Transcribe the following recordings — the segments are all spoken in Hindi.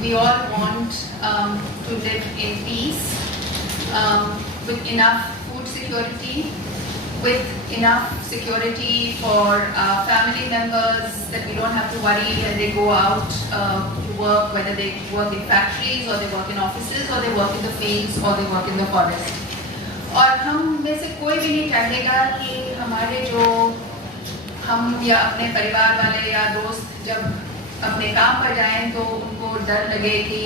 we all want to live in peace, with enough food security, with enough security for family members, that we don't have to worry when they go out to work, whether they work in factories or they work in offices or they work in the fields or they work in the forest. और हम में से कोई भी नहीं चाहेगा कि हमारे जो हम या अपने परिवार वाले या दोस्त जब अपने काम पर जाएं तो उनको डर लगे कि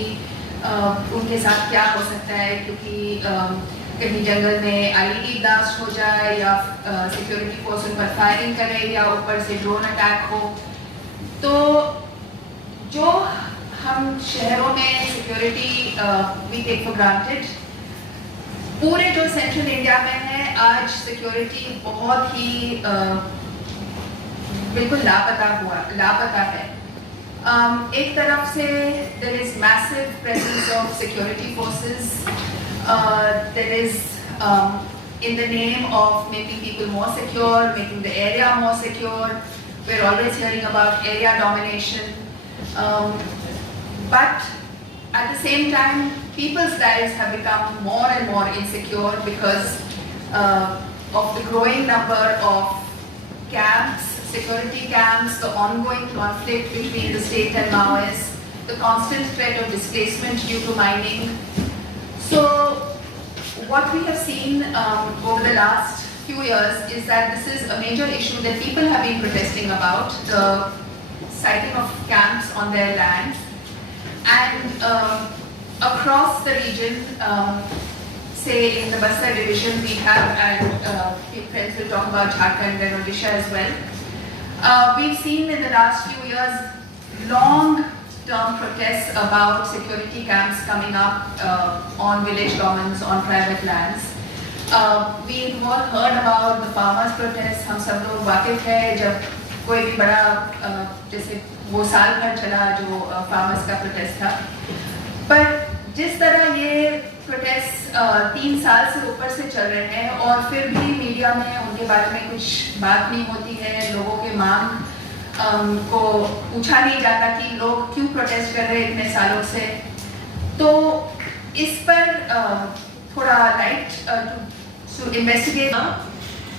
उनके साथ क्या हो सकता है, क्योंकि कहीं जंगल में आईईडी ब्लास्ट हो जाए या सिक्योरिटी फोर्स उन पर फायरिंग करे या ऊपर से ड्रोन अटैक हो। तो जो हम शहरों में security we take for granted, पूरे जो सेंट्रल इंडिया में है आज सिक्योरिटी बहुत ही बिल्कुल लापता है। एक तरफ से there is massive presence of security forces, there is in the name of making people more secure, making the area more secure. We're always hearing about area domination, but at the same time people's lives have become more and more insecure because of the growing number of camps, security camps, the ongoing conflict between the state and Maoists, the constant threat of displacement due to mining. So what we have seen over the last few years is that this is a major issue that people have been protesting about, the siting of camps on their lands. And across the region, say in the Bastar division we have, and few friends will talk about Jharkhand and Odisha as well. We've seen in the last few years long-term protests about security camps coming up on village governments, on private lands. We've all heard about the farmers' protests. हम सब लोग वाकिफ हैं जब कोई भी बड़ा जैसे वो साल भर चला जो farmers का protest था, पर जिस तरह ये प्रोटेस्ट 3 साल से ऊपर से चल रहे हैं और फिर भी मीडिया में उनके बारे में कुछ बात नहीं होती है, लोगों के मांग को पूछा नहीं जाता कि लोग क्यों प्रोटेस्ट कर रहे हैं इतने सालों से, तो इस पर थोड़ा light to investigate,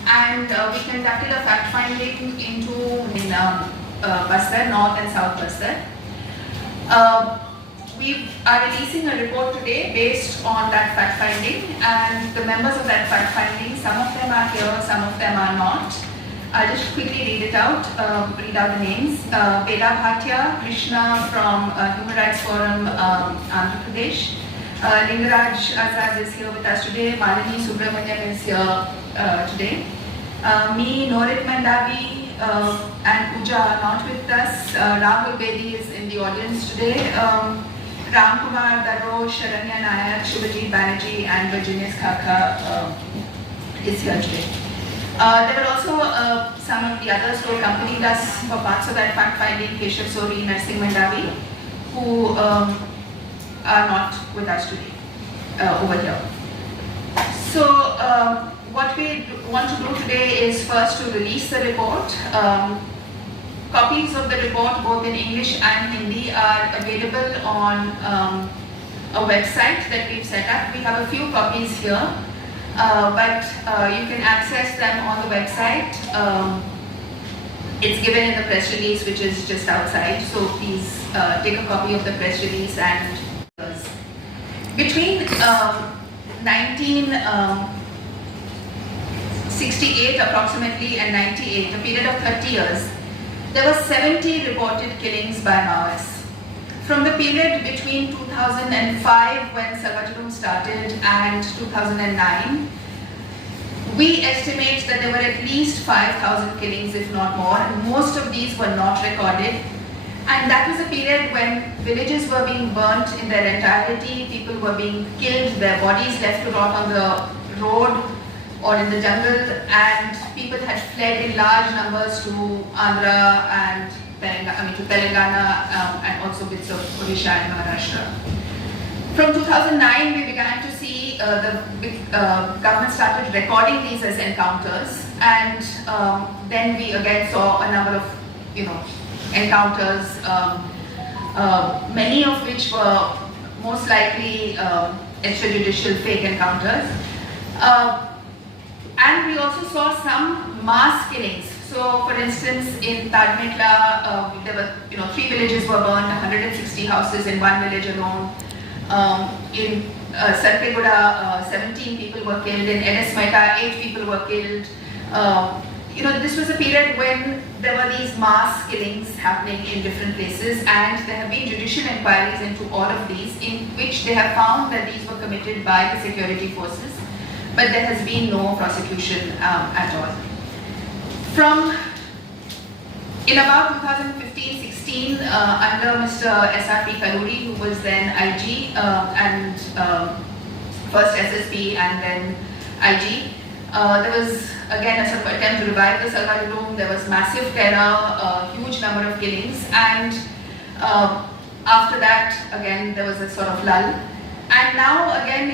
and we conducted a fact finding in Bastar, North and South Bastar. We are releasing a report today based on that fact finding, and the members of that fact finding, some of them are here, some of them are not. I'll just quickly read out the names. Bela Bhatia, Krishna from Human Rights Forum, Andhra Pradesh. Lingaraj Azad is here with us today. Malini Subramaniam is here today. Me, Norit Mandavi, and Pooja are not with us. Rahul Bedi is in the audience today. Ram Kumar, Daro, Sharanya Nayak, Shubhajit Banerjee and Virginia Khaka is here today. There are also some of the others who accompanied us for parts of that fact finding, Keshav Sori, Narsingh Mandavi, who are not with us today over here. So what we want to do today is first to release the report. Copies of the report, both in English and Hindi, are available on a website that we've set up. We have a few copies here, but you can access them on the website. It's given in the press release, which is just outside, so please take a copy of the press release. And between 1968 approximately and 98, a period of 30 years, there were 70 reported killings by Maoists. From the period between 2005, when Salvatulum started, and 2009, we estimate that there were at least 5,000 killings, if not more, and most of these were not recorded. And that was a period when villages were being burnt in their entirety, people were being killed, their bodies left to rot on the road or in the jungle, and people had fled in large numbers to Andhra and to Telangana and also bits of Odisha and Maharashtra. From 2009, we began to see the government started recording these as encounters, and then we again saw a number of encounters many of which were most likely extrajudicial fake encounters. And we also saw some mass killings. So, for instance, in Tajmetla, there were 3 villages were burned, 160 houses in one village alone. In Sarpeguda, 17 people were killed. In NS Mehta, 8 people were killed. This was a period when there were these mass killings happening in different places, and there have been judicial inquiries into all of these, in which they have found that these were committed by the security forces, but there has been no prosecution at all. In about 2015-16, under Mr. S.R.P. Kalluri, who was then IG and first SSP and then IG, there was again a sort of attempt to revive the Salwa Judum. There was massive terror, a huge number of killings, and after that again there was a sort of lull. And now again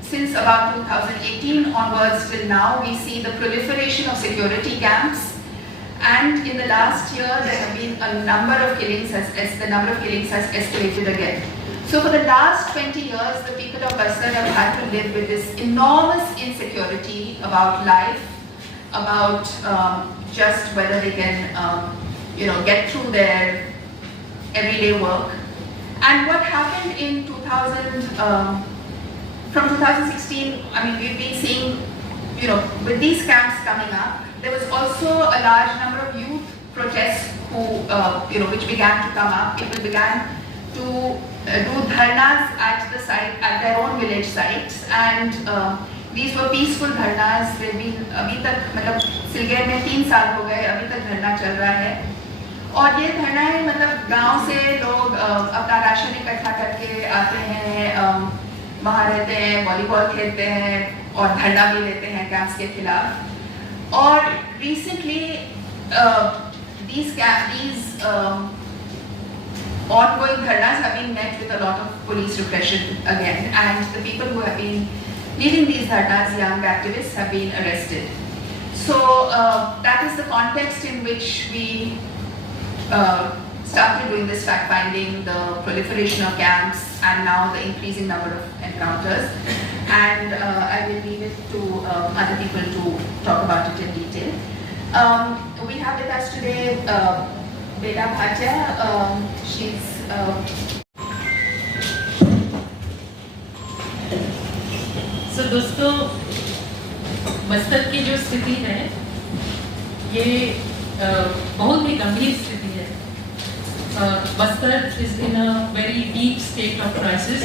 since about 2018 onwards till now, we see the proliferation of security camps, and in the last year there have been a number of killings as the number of killings has escalated again. So for the last 20 years, the people of Bastar have had to live with this enormous insecurity about life, about just whether they can get through their everyday work. And what happened in from 2016, we've been seeing, with these camps coming up, there was also a large number of youth protests which began to come up. People began to do dharnas at the site, at their own village sites, and these were peaceful dharnas. They've been अभी तक मतलब सिलगेर में 3 साल हो गए, अभी तक धरना चल रहा है, और ये धरनाएं मतलब गांव से लोग अपना राशन इकट्ठा करके आते हैं, वहाँ रहते हैं, वॉलीबॉल खेलते हैं और धरना भी लेते हैं कैंप्स के खिलाफ. और recently these ongoing dharnas have been met with a lot of police repression again, and the people who have been leading these dharnas, young activists, have been arrested. So that is the context in which we started doing this fact-finding, the proliferation of camps, and now the increasing number of encounters. And I will leave it to other people to talk about it in detail. We have with us today Bela Bhatia. She's So दोस्तों, बस्तर की जो स्थिति है ये बहुत ही गंभीर स्थिति है. Bastar is in a very deep state of crisis,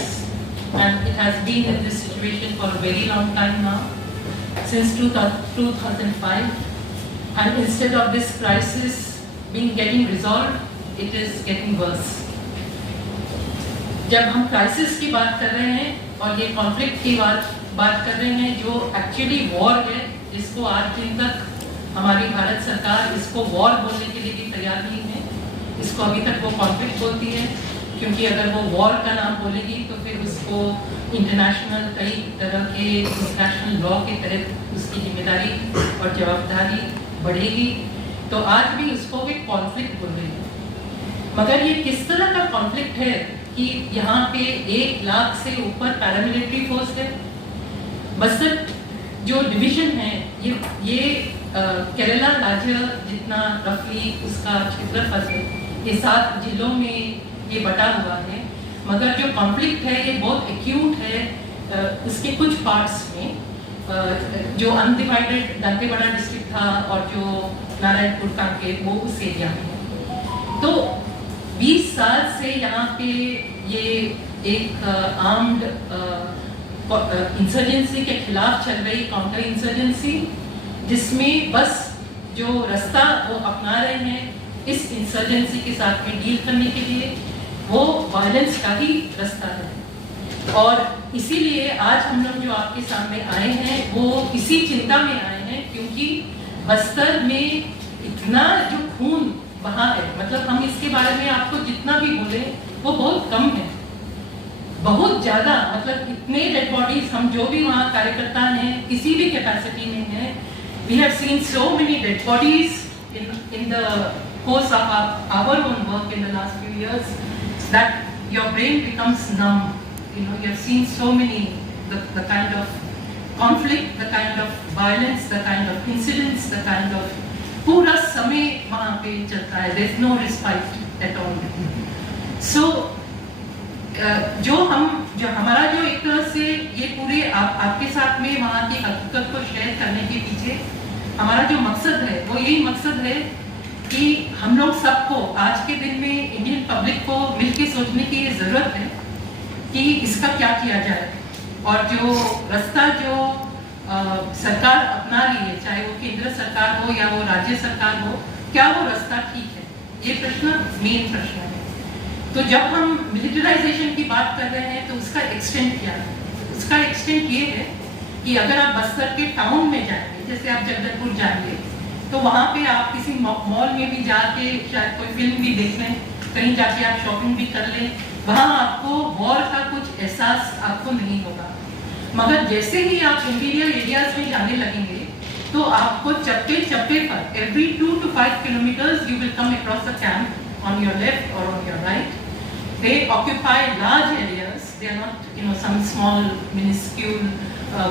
and it has been in this situation for a very long time now, since 2005. And instead of this crisis getting resolved, it is getting worse. जब हम क्राइसिस की बात कर रहे हैं और ये कॉन्फ्लिक्ट की बात कर रहे हैं जो एक्चुअली वॉर है, जिसको आज दिन तक हमारी भारत सरकार इसको वॉर बोलने के लिए भी तैयार नहीं है. इसको अभी तक वो कॉन्फ्लिक्ट बोलती है, क्योंकि अगर वो वॉर का नाम बोलेगी तो फिर उसको इंटरनेशनल कई तरह के इंटरनेशनल लॉ के तहत उसकी जिम्मेदारी और जवाबदारी बढ़ेगी. तो आज भी उसको भी कॉन्फ्लिक्ट बोल रही है. मगर ये किस तरह का कॉन्फ्लिक्ट है कि यहाँ पे 1 लाख से ऊपर पैरामिलिट्री फोर्स है. बस्तर जो डिवीजन है ये केरला राज्य जितना रफली उसका क्षेत्रफल है, ये 7 जिलों में ये बटा हुआ है. मगर जो कॉन्फ्लिक्ट है ये बहुत एक्यूट है. उसके कुछ पार्ट्स में जो अनडिवाइडेड दंतेवाड़ा डिस्ट्रिक्ट था और जो नारायणपुर कांकेर वो उस एरिया में है. तो 20 साल से यहाँ पे ये एक आर्म्ड इंसर्जेंसी के खिलाफ चल रही काउंटर इंसर्जेंसी, जिसमें बस जो रास्ता वो अपना रहे हैं इस इंसर्जेंसी के साथ में डील करने के लिए, वो वायलेंस का ही रास्ता है. और इसीलिए आज हम लोग जो आपके सामने आए हैं वो इसी चिंता में आए हैं, क्योंकि बस्तर में इतना जो खून बहा है, मतलब हम इसके बारे में आपको जितना भी बोले वो बहुत कम है, बहुत ज़्यादा. मतलब इतने डेड बॉडीज हम जो भी वहाँ कार्यकर्ता हैं किसी भी कैपेसिटी में हैं, we have seen so many dead bodies in the course of our own work in the last few years, that your brain becomes numb. You know, you have seen so many, the kind of conflict, the kind of violence, the kind of incidents, the kind of पूरा समय वहाँ पे चलता है. There is no respite at all. So जो हमारा जो एक तरह से ये पूरे आपके साथ में वहाँ की हकीकत को शेयर करने के पीछे हमारा जो मकसद है वो यही मकसद है कि हम लोग सबको आज के दिन में इंडियन पब्लिक को मिलके सोचने की ये जरूरत है कि इसका क्या किया जाए, और जो रास्ता जो सरकार अपना रही है, चाहे वो केंद्र सरकार हो या वो राज्य सरकार हो, क्या वो रास्ता ठीक है, ये प्रश्न मेन प्रश्न है. तो जब हम मिलिटराइजेशन की बात कर रहे हैं तो उसका एक्सटेंट क्या है? उसका एक्सटेंट ये है कि अगर आप बस्तर के टाउन में जाएंगे, जैसे आप जगदलपुर जाएंगे, तो वहाँ पे आप किसी मॉल में भी जाके शायद कोई फिल्म भी देख लें, कहीं जाके आप शॉपिंग भी कर लें, वहाँ आपको वॉर का कुछ एहसास आपको नहीं होगा. मगर जैसे ही आप इंटीरियर एरियाज में जाने लगेंगे तो आपको चप्पे चप्पे पर every 2 to 5 kilometers you will come across a camp on your left or on your right. They occupy large areas. They are not, you know, some small minuscule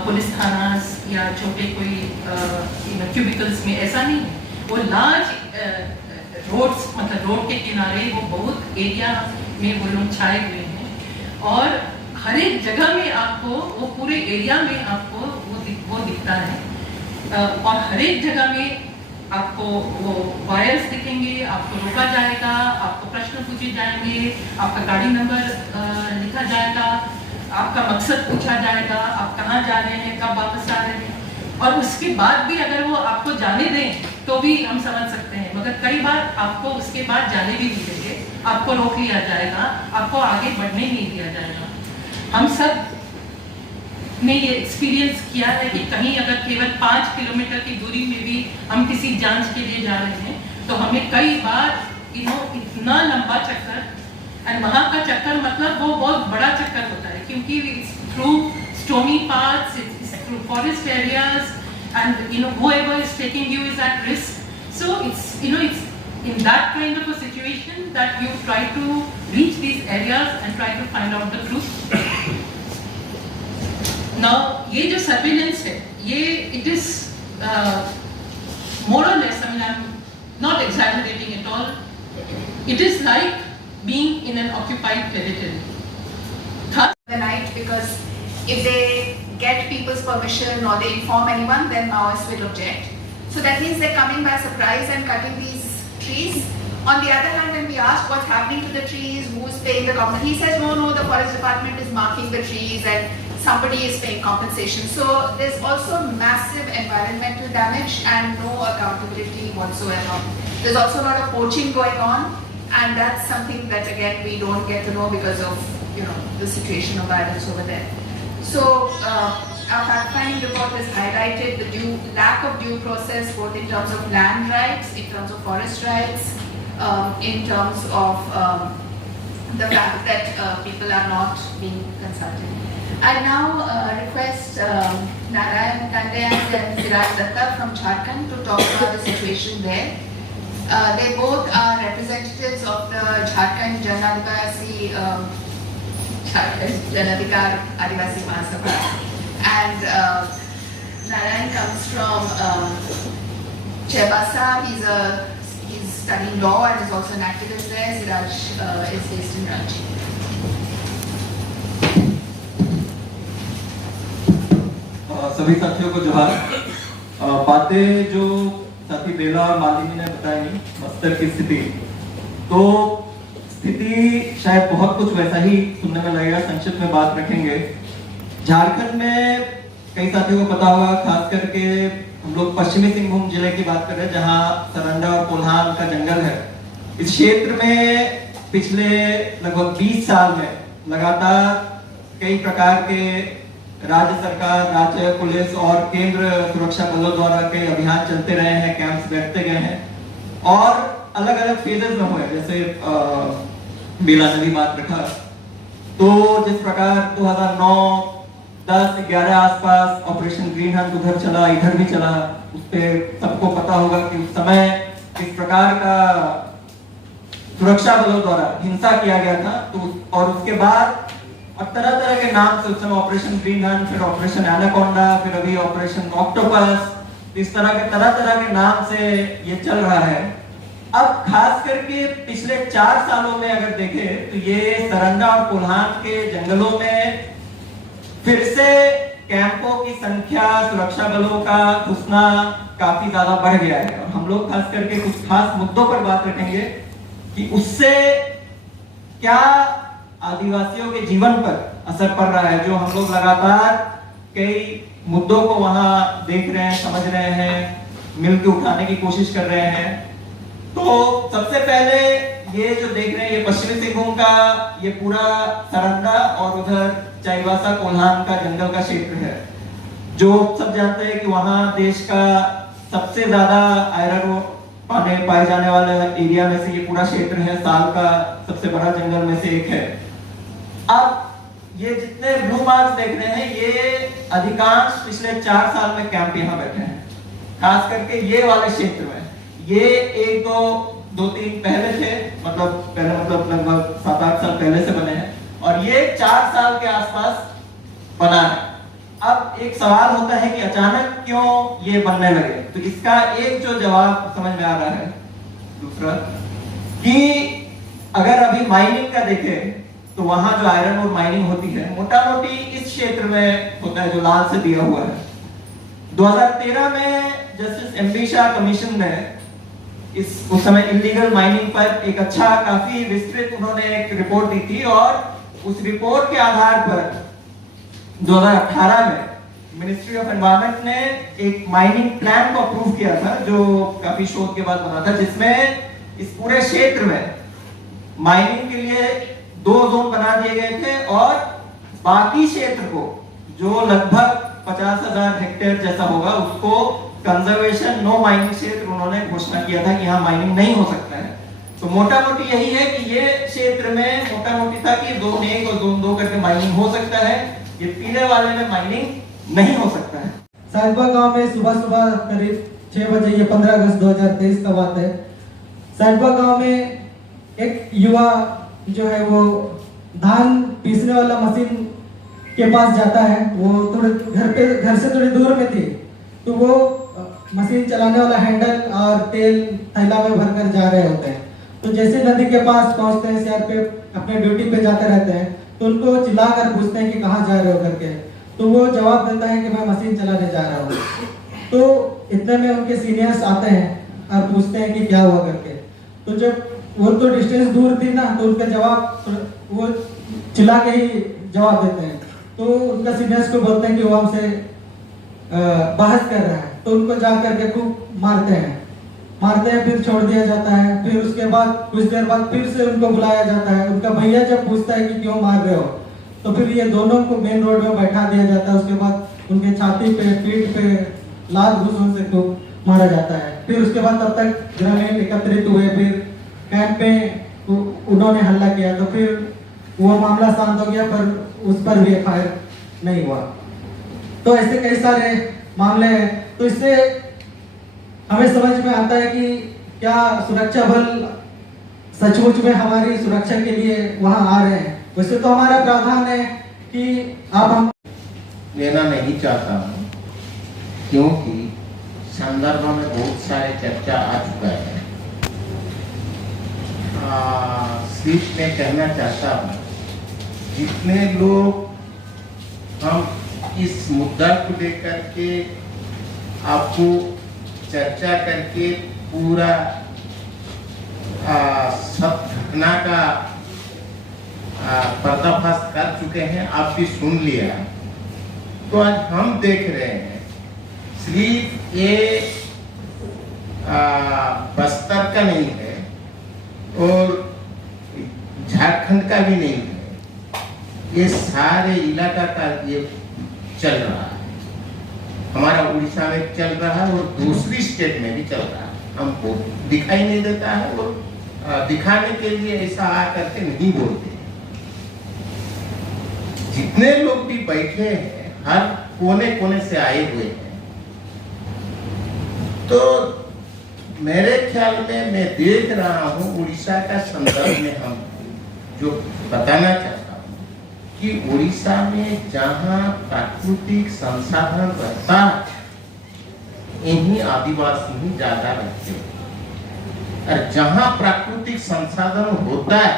police थानास या छोटे कोई क्यूबिकल्स में, ऐसा नहीं है. वो लार्ज रोड्स, मतलब रोड के किनारे वो बहुत एरिया में वो लोग छाए हुए हैं, और हर एक जगह में आपको वो पूरे एरिया में आपको वो दिखता है, और हर एक जगह में आपको वो वायर्स दिखेंगे, आपको रोका जाएगा, आपको प्रश्न पूछे जाएंगे, आपका गाड़ी नंबर लिखा जाएगा, आपका मकसद पूछा जाएगा, आप कहाँ जा रहे हैं, कब वापस आ रहे हैं, और उसके बाद भी अगर वो आपको जाने दें तो भी हम समझ सकते हैं, मगर कई बार आपको उसके बाद जाने भी नहीं देंगे, आपको रोक लिया जाएगा, आपको आगे बढ़ने नहीं दिया जाएगा. हम सब ने ये एक्सपीरियंस किया है कि कहीं अगर केवल 5 किलोमीटर की दूरी में भी हम किसी जांच के लिए जा रहे हैं तो हमें कई बार इतना लंबा चक्कर, एंड वहाँ का चक्कर मतलब वो बहुत बड़ा चक्कर होता है, क्योंकि through stony paths, it's through forest areas, and whoever is taking you is at risk. So it's in that kind of a situation that you try to reach these areas and try to find out the truth. Now ये जो surveillance है, ये it is more or less, I mean, I'm not exaggerating at all. It is like being in an occupied territory. The night, because if they get people's permission or they inform anyone, then Maoists will object. So that means they're coming by surprise and cutting these trees. On the other hand, when we ask what's happening to the trees, who's paying the compensation, he says, no, the forest department is marking the trees and somebody is paying compensation. So there's also massive environmental damage and no accountability whatsoever. There's also a lot of poaching going on, and that's something that again we don't get to know because of the situation of violence over there. So our fact-finding report has highlighted the lack of due process, both in terms of land rights, in terms of forest rights, in terms of the fact that people are not being consulted. I now request Narayan Tandyan and Siraj Datta from Jharkhand to talk about the situation there. They both are representatives of the Jharkhand Janadhikar Adivasi Mahasabha, and Narayan comes from Chaibasa. He's studying law and is also an activist there. Siraj is based in Ranchi. सभी साथियों को जोहार. बातें जो साथी बेला और मालिनी ने बताई बस्तर की स्थिति, तो स्थिति शायद बहुत कुछ वैसा ही सुनने में लगेगा. संक्षिप्त में बात रखेंगे. झारखंड में कई साथियों को पता होगा, खास करके हम लोग पश्चिमी सिंहभूम जिले की बात कर रहे हैं, जहां सरंडा और कोल्हान का जंगल है. इस क्षेत्र में पिछले लगभग 20 साल में लगातार कई प्रकार के राज्य सरकार, राज्य पुलिस और केंद्र सुरक्षा बलों द्वारा कई अभियान चलते रहे हैं, कैंप्स बैठते गए हैं, और अलग अलग फेजेस में हुए. जैसे बेला ने भी बात रखा, तो जिस प्रकार 2009, 10, 11 आसपास ऑपरेशन ग्रीन हंट उधर चला, इधर भी चला, उस पे सबको पता होगा कि उस समय किस प्रकार का सुरक्षा बलों द्वारा हिंसा किया गया था। तो और उसके बाद अब तरह तरह के नाम से उस समय ऑपरेशन ग्रीन हंट, फिर ऑपरेशन एनाकोंडा, फिर अभी ऑपरेशन ऑक्टोपस, इस तरह के नाम से ये चल रहा है। अब खास करके पिछले 4 सालों में अगर देखें तो ये सरंगा और कोल्हान के जंगलों में फिर से कैंपों की संख्या, सुरक्षा बलों का घुसना काफी ज्यादा बढ़ गया है। और हम लोग खास करके कुछ खास मुद्दों पर बात रखेंगे कि उससे क्या आदिवासियों के जीवन पर असर पड़ रहा है, जो हम लोग लगातार कई मुद्दों को वहां देख रहे हैं, समझ रहे हैं, मिलकर उठाने की कोशिश कर रहे हैं। तो सबसे पहले ये जो देख रहे हैं ये पश्चिमी सिंहभूम का ये पूरा सरंगा और उधर चाईबासा कोल्हान का जंगल का क्षेत्र है, जो सब जानते हैं कि वहां देश का सबसे ज्यादा आयरन पाए जाने वाले एरिया में से ये पूरा क्षेत्र है, साल का सबसे बड़ा जंगल में से एक है। अब ये जितने ब्लू मार्क्स देख रहे हैं ये अधिकांश पिछले 4 साल में कैंप यहाँ बैठे हैं, खास करके ये वाले क्षेत्र में। ये 1, 2, 3 पहले थे, मतलब लगभग 7-8 साल पहले से बने हैं, और ये 4 साल के आसपास बना है। अब एक सवाल होता है कि अचानक क्यों ये बनने लगे, तो इसका एक जो जवाब समझ में आ रहा है, दूसरा कि अगर अभी माइनिंग का देखें तो वहां जो आयरन और माइनिंग होती है मोटा मोटी इस क्षेत्र में होता है जो लाल से दिया हुआ है। 2013 में जस्टिस एमबी शाह कमीशन ने उस समय इलीगल माइनिंग पर एक काफी विस्तृत उन्होंने एक रिपोर्ट दी थी, और उस रिपोर्ट के आधार पर 2018 में मिनिस्ट्री ऑफ एनवायरनमेंट ने एक माइनिंग प्लान को अप्रूव किया था, जो काफी शोध के बाद बना था, जिसमें इस पूरे क्षेत्र में माइनिंग के लिए 2 जोन बना दिए गए थे, और बाकी क्षेत्र को जो लगभग 50,000 हेक्टेयर जैसा होगा उसको कंजर्वेशन नो माइनिंग क्षेत्र उन्होंने घोषणा किया था कि यहाँ माइनिंग नहीं हो सकता है। तो मोटा मोटी यही है कि ये क्षेत्र में मोटा मोटी था कि जोन 1 और जोन 2 करके माइनिंग हो सकता है, ये पीले वाले में माइनिंग नहीं हो सकता है। साहिबा गांव में सुबह करीब 6 बजे, ये 15 अगस्त 2023 का बात है, साहिबा गांव में एक युवा जो है वो धान पीसने वाला मशीन के पास जाता है। वो थोड़े घर से थोड़ी दूर में थी, तो वो मशीन चलाने वाला हैंडल और तेल थैला में भरकर जा रहे होते हैं। तो जैसे नदी के पास पहुंचते हैं, सीआरपीएफ अपने ड्यूटी पे जाते रहते हैं, तो उनको चिल्लाकर पूछते हैं कि कहाँ जा रहे हो करके। तो वो जवाब देता है कि मैं मशीन चलाने जा रहा हूँ। तो इतने में उनके सीनियर्स आते हैं और पूछते हैं कि क्या हुआ करके। तो जब वो तो डिस्टेंस दूर थी ना, तो उनका जवाब वो चिल्ला के ही जवाब देते हैं। तो उनका सीनियर्स को बोलते हैं कि वो हमसे बहस कर रहा है, तो उनको जा करके खूब मारते हैं, फिर छोड़ दिया जाता है। फिर उसके बाद कुछ देर बाद फिर से उनको बुलाया जाता है। उनका भैया जब पूछता है कि क्यों मार रहे हो, तो फिर ये दोनों को मेन रोड में बैठा दिया जाता है। उसके बाद उनके छाती पे, पीठ पे लात घूंस से खूब मारा जाता है। फिर उसके बाद तब तक ग्रामीण एकत्रित हुए, फिर कैंप पे उन्होंने हल्ला किया, तो फिर वो मामला शांत हो गया, पर उस पर भी एफआईआर नहीं हुआ। तो ऐसे कई सारे मामले हैं। तो इससे हमें समझ में आता है कि क्या सुरक्षा बल सचमुच में हमारी सुरक्षा के लिए वहां आ रहे हैं। वैसे तो हमारा प्रावधान है कि आप हम लेना नहीं चाहता हूँ, क्योंकि संदर्भ में बहुत सारे चर्चा आ चुका है। सिर्फ मैं कहना चाहता हूँ, जितने लोग हम इस मुद्दा को लेकर के आपको चर्चा करके पूरा सब घटना का पर्दाफाश कर चुके हैं, आप भी सुन लिया। तो आज हम देख रहे हैं सिर्फ ये बस्तर का नहीं है और झारखंड का भी नहीं है, ये सारे इलाका का ये चल रहा है। हमारा उड़ीसा में चल रहा है और दूसरी स्टेट में भी चल रहा है। हमको दिखाई नहीं देता है और दिखाने के लिए ऐसा आ करके नहीं बोलते। जितने लोग भी बैठे हैं हर कोने कोने से आए हुए हैं, तो मेरे ख्याल में मैं देख रहा हूँ उड़ीसा का संदर्भ में हम जो बताना चाहता हूँ कि उड़ीसा में जहाँ प्राकृतिक संसाधन रहता है यही आदिवासी ही ज्यादा रहते हैं, और जहाँ प्राकृतिक संसाधन होता है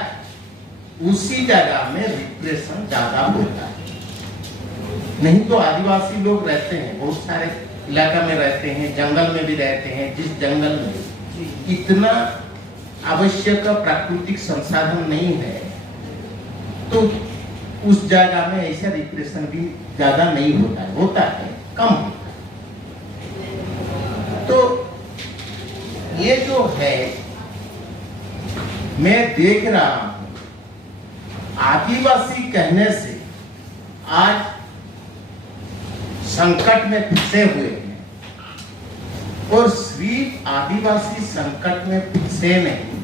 उसी जगह में रिप्रेशन ज्यादा होता है। नहीं तो आदिवासी लोग रहते हैं, बहुत सारे इलाका में रहते हैं, जंगल में भी रहते हैं, जिस जंगल में इतना आवश्यक प्राकृतिक संसाधन नहीं है तो उस जगह में ऐसा रिप्रेशन भी ज्यादा नहीं होता है, कम होता है। तो ये जो है मैं देख रहा हूं आदिवासी कहने से आज संकट में फंसे हुए हैं, और सिर्फ आदिवासी संकट में फंसे नहीं,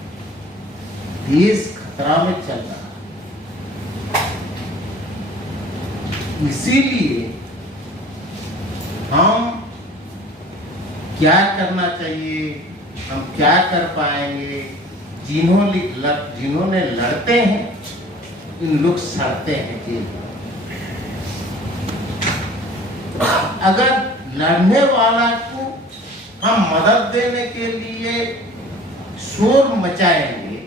देश खतरा में चल रहा है। इसीलिए हम क्या करना चाहिए, हम क्या कर पाएंगे, जिन्होंने लड़ते हैं इन लोग सड़ते हैं कि अगर लड़ने वाला को हम मदद देने के लिए शोर मचाएंगे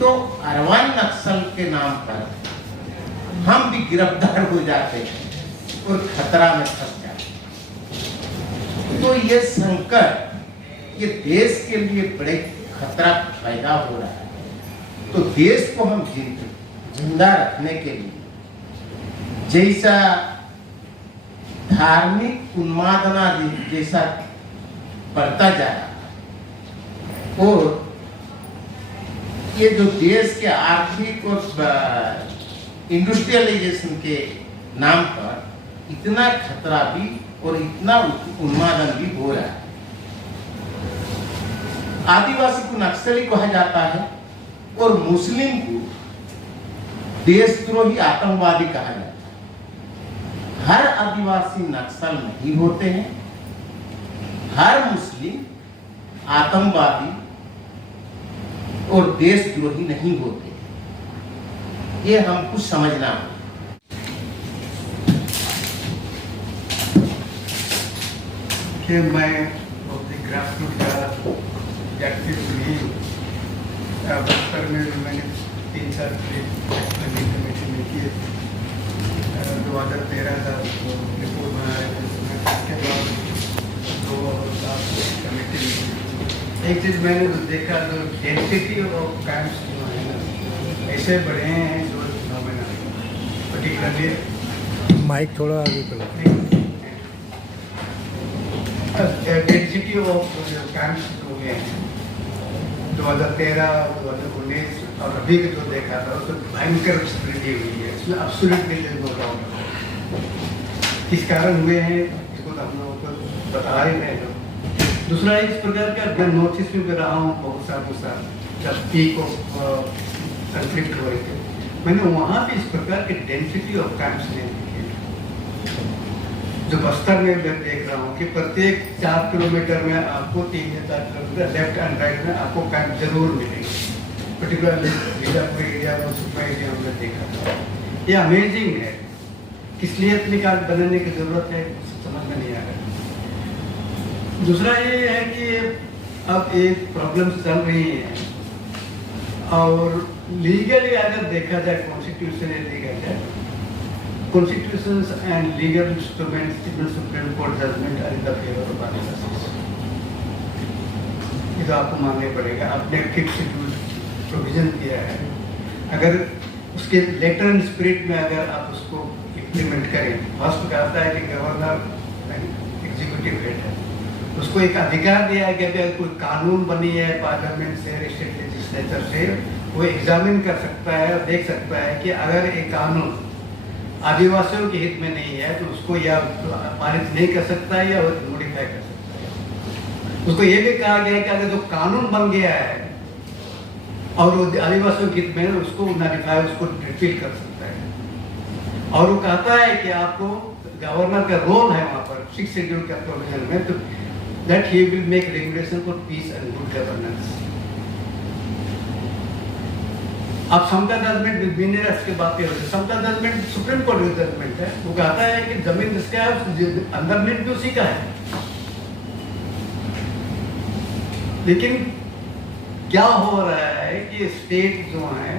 तो अरवान नक्सल के नाम पर हम भी गिरफ्तार हो जाते हैं और खतरा में फंस जाते हैं। तो ये संकट ये देश के लिए बड़े खतरा पैदा हो रहा है। तो देश को हम जिंदा रखने के लिए जैसा धार्मिक उन्मादना जैसा बढ़ता जा रहा है, और ये जो देश के आर्थिक और इंडस्ट्रियलाइजेशन के नाम पर इतना खतरा भी और इतना उन्मादन भी हो रहा है। आदिवासी को नक्सली कहा जाता है और मुस्लिम को देशद्रोही आतंकवादी कहा जाता है। हर आदिवासी नक्सल नहीं होते हैं, हर मुस्लिम आतंकवादी और देशद्रोही नहीं होते। ये हमको समझना है। कि मैं ग्रासरूट का एक्टिव बस्तर में मैंने 3 साल कमेटी में किए 2013 का रिपोर्ट बनाया, उसके बाद 2 साल कमेटी में एक चीज़ मैंने देखा तो डेंसिटी ऑफ कैंप्स जो है ना ऐसे बढ़े हैं जो फिनोमेना पर्टिकुलरली माइक थोड़ा आगे करो। डेंसिटी ऑफ कैंप्स जो हैं 2013 2019 और अभी जो देखा था उसमें भयंकर वृद्धि हुई है। इसमें एब्सोल्युटली नो डाउट किस कारण हुए हैं इसको तो हम लोगों को बता ही रहे हैं। दूसरा इस प्रकार का मैं नॉर्थ ईस्ट में रहा हूँ बहुत साल जब पीक ऑफ कंफ्लिक्ट हो रहे थे, मैंने वहाँ भी इस प्रकार के डेंसिटी ऑफ कैंप्स नहीं देखे। जो बस्तर में मैं देख रहा हूँ कि प्रत्येक 4 किलोमीटर में आपको 3 या 4 किलोमीटर लेफ्ट एंड राइट में आपको कैंप जरूर मिलेंगे। पर्टिकुलरली बीजापुर एरिया में सुकमा एरिया हमने देखा था। ये अमेजिंग है, किस लिए इतनी कैंप बनाने की जरूरत है समझ में नहीं आ रहा। दूसरा ये है कि अब एक प्रॉब्लम चल रही है और लीगली अगर देखा जाए कॉन्स्टिट्यूशनली देखा जाए Constitutions and legal instruments in the Supreme Court judgment are in the favor of Adivasis. ये तो आपको मानने पड़ेगा। आपने फिक्स शेड्यूल प्रोविजन किया है, अगर उसके लेटर एंड स्पिरिट में अगर आप उसको इम्प्लीमेंट करें, फर्स्ट कहता है कि गवर्नर एग्जीक्यूटिव हेड है, उसको एक अधिकार दिया है कि अगर कोई कानून बनी है पार्लियामेंट से स्टेट लेजिस्लेचर से वो एग्जामिन कर सकता है और देख सकता है कि अगर एक कानून आदिवासियों के हित में नहीं है तो उसको या पारित नहीं कर सकता है या मॉडिफाई कर सकता है। उसको ये भी कहा गया है कि अगर जो कानून बन गया है और वो आदिवासियों के हित में है उसको नॉटिफाई उसको रिपील कर सकता है। और वो कहता है कि आपको गवर्नर का रोल है वहाँ पर 6 शेड्यूल का प्रोविजन में, तो that he will make regulation for peace and good governance. अब समता जजमेंट बिजनेस की बात होती है, समता जजमेंट सुप्रीम कोर्ट का जजमेंट है, वो कहता है कि जमीन जिसका है अंदर मिल भी उसी का है। लेकिन क्या हो रहा है कि स्टेट जो है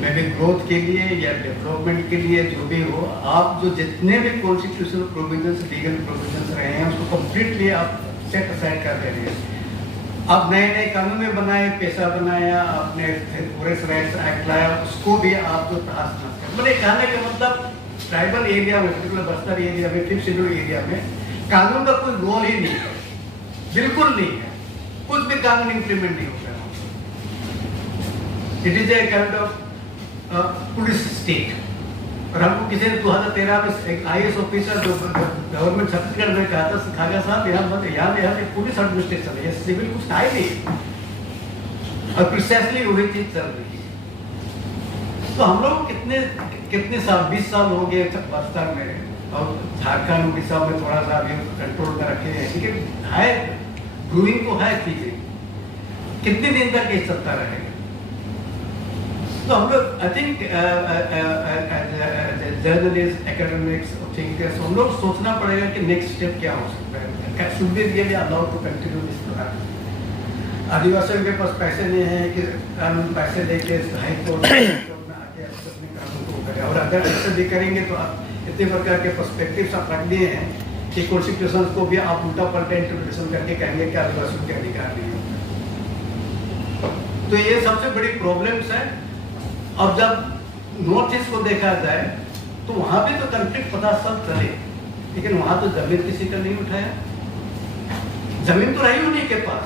मे बी ग्रोथ के लिए या डेवलपमेंट के लिए जो भी हो, आप जो जितने भी कॉन्स्टिट्यूशनल प्रोविजंस लीगल प्रोविजंस रहे हैं उसको कंप्लीटली आप सेट असाइड कर रहे हैं। अब नए नए कानून बनाए, पैसा बनाया, आपने फॉरेस्ट राइट्स एक्ट लाया, उसको भी आप जो तहस नहस कर, मैंने कहने का मतलब ट्राइबल एरिया में, पर्टिकुलर बस्तर एरिया में, 5th शेड्यूल एरिया में कानून का कोई रोल ही नहीं है, बिल्कुल नहीं है, कुछ भी कानून इंप्लीमेंट नहीं होता है। It is a kind of police state. और हमको किसी ने 2013 में एक IAS ऑफिसर जो गवर्नमेंट छत्तीसगढ़ में कहा था, खागा साहब यहाँ एक पुलिस एडमिनिस्ट्रेशन है, सिविल कुछ है नहीं। और प्रिसाइसली वही चीज चल रही है। तो हम लोग कितने साल, 20 साल हो गए बस्तर में, और झारखंड उड़ीसा में थोड़ा सा अभी कंट्रोल में रखे हैं, लेकिन है ग्रोइंग तो है चीजें। कितने दिन तक ये चलता रहेगा? तो हम लोग I think journalist, academics, thinkers, हम लोग सोचना पड़ेगा कि नेक्स्ट स्टेप क्या हो सकता है। Should be really allowed to continue this program. आदिवासियों के पास पैसे नहीं है कि कानून पैसे लेके हाई कोर्ट में आके अपने कानून को करें, और अगर ऐसे भी करेंगे तो आप इतने प्रकार के पर्सपेक्टिव्स आप रख दिए हैं कि कॉन्स्टिट्यूशन को भी आप उल्टा पलटा इंटरप्रिटेशन करके कहेंगे कि आदिवासियों के अधिकार नहीं होता। तो ये सबसे बड़ी प्रॉब्लम्स है। और जब नॉर्थ ईस्ट को देखा जाए तो वहां भी तो कंफ्लिक्ट पता सब चले, लेकिन वहां तो जमीन किसी का नहीं उठाया, जमीन तो रही उन्हीं के पास।